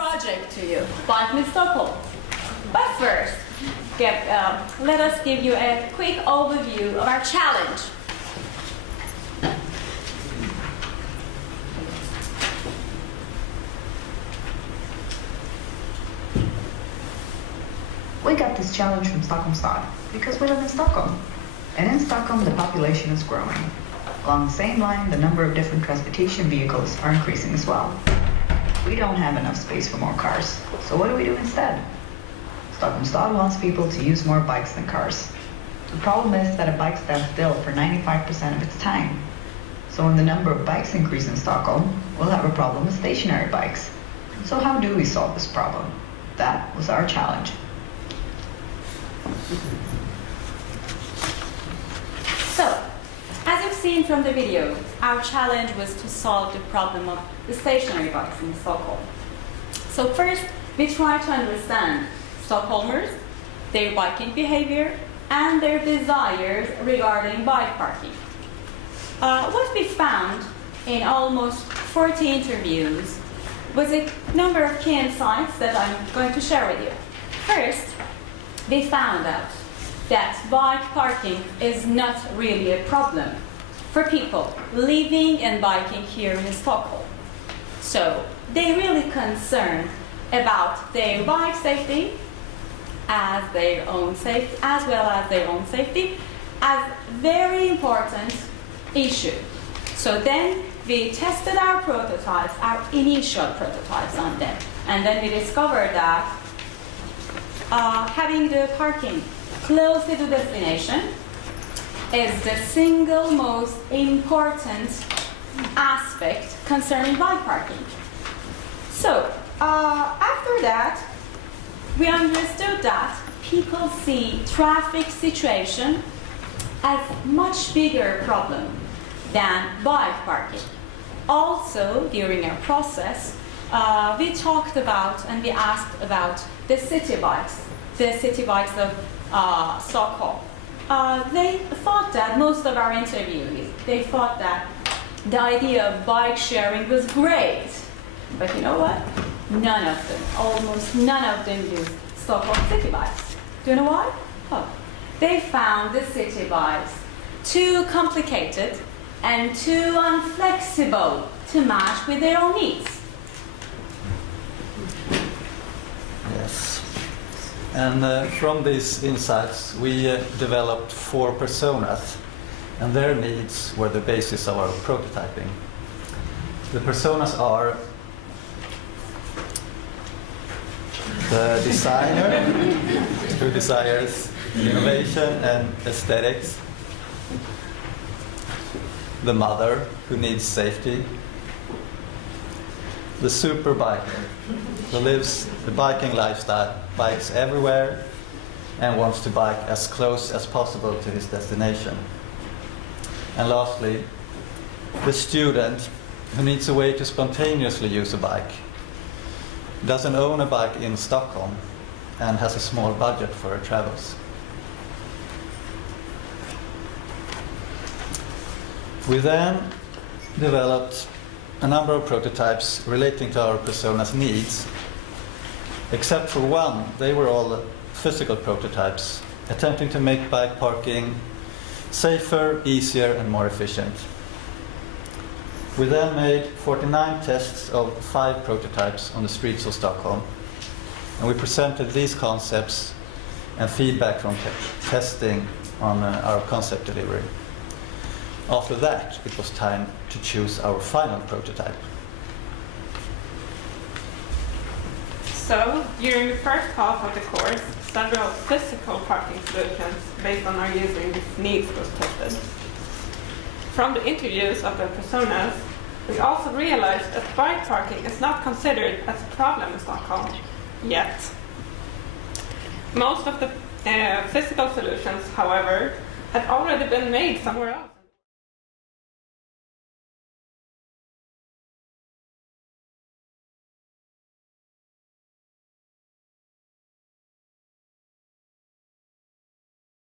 project to you, Bike in Stockholm. But first, let us give you a quick overview of our challenge. We got this challenge from Stockholms stad because we live in Stockholm. And in Stockholm, the population is growing. Along the same line, the number of different transportation vehicles are increasing as well. We don't have enough space for more cars, so what do we do instead? Stockholms stad wants people to use more bikes than cars. The problem is that a bike stands still for 95% of its time. So when the number of bikes increase in Stockholm, we'll have a problem with stationary bikes. So how do we solve this problem? That was our challenge. So, as you've seen from the video, our challenge was to solve the problem of the stationary bikes in Stockholm. So first, we tried to understand Stockholmers, their biking behavior, and their desires regarding bike parking. What we found in almost 40 interviews was a number of key insights that I'm going to share with you. First, we found out that bike parking is not really a problem for people living and biking here in Stockholm. So they're really concerned about their bike safety as well as their own safety as very important issue. So then we tested our prototypes, our initial prototypes on them, and then we discovered that having the parking closely to destination is the single most important aspect concerning bike parking. So after that, we understood that people see traffic situation as much bigger problem than bike parking. Also, during our process, we talked about and we asked about the city bikes of Stockholm. They thought that, most of our interviewees, they thought that the idea of bike sharing was great. But you know what? None of them, almost none of them use Stockholm city bikes. Do you know why? Oh, they found the city bikes too complicated and too unflexible to match with their own needs. Yes. And from these insights, we developed 4 personas, and their needs were the basis of our prototyping. The personas are the designer, who desires innovation and aesthetics, the mother, who needs safety, the super biker, who lives the biking lifestyle, bikes everywhere, and wants to bike as close as possible to his destination. And lastly, the student, who needs a way to spontaneously use a bike, doesn't own a bike in Stockholm, and has a small budget for her travels. We then developed a number of prototypes relating to our persona's needs. Except for one, they were all physical prototypes, attempting to make bike parking safer, easier, and more efficient. We then made 49 tests of 5 prototypes on the streets of Stockholm, and we presented these concepts and feedback from testing on our concept delivery. After that, it was time to choose our final prototype. So, during the first half of the course, several physical parking solutions based on our users' needs was tested. From the interviews of the personas, we also realized that bike parking is not considered as a problem in Stockholm yet. Most of the physical solutions, however, had already been made somewhere else.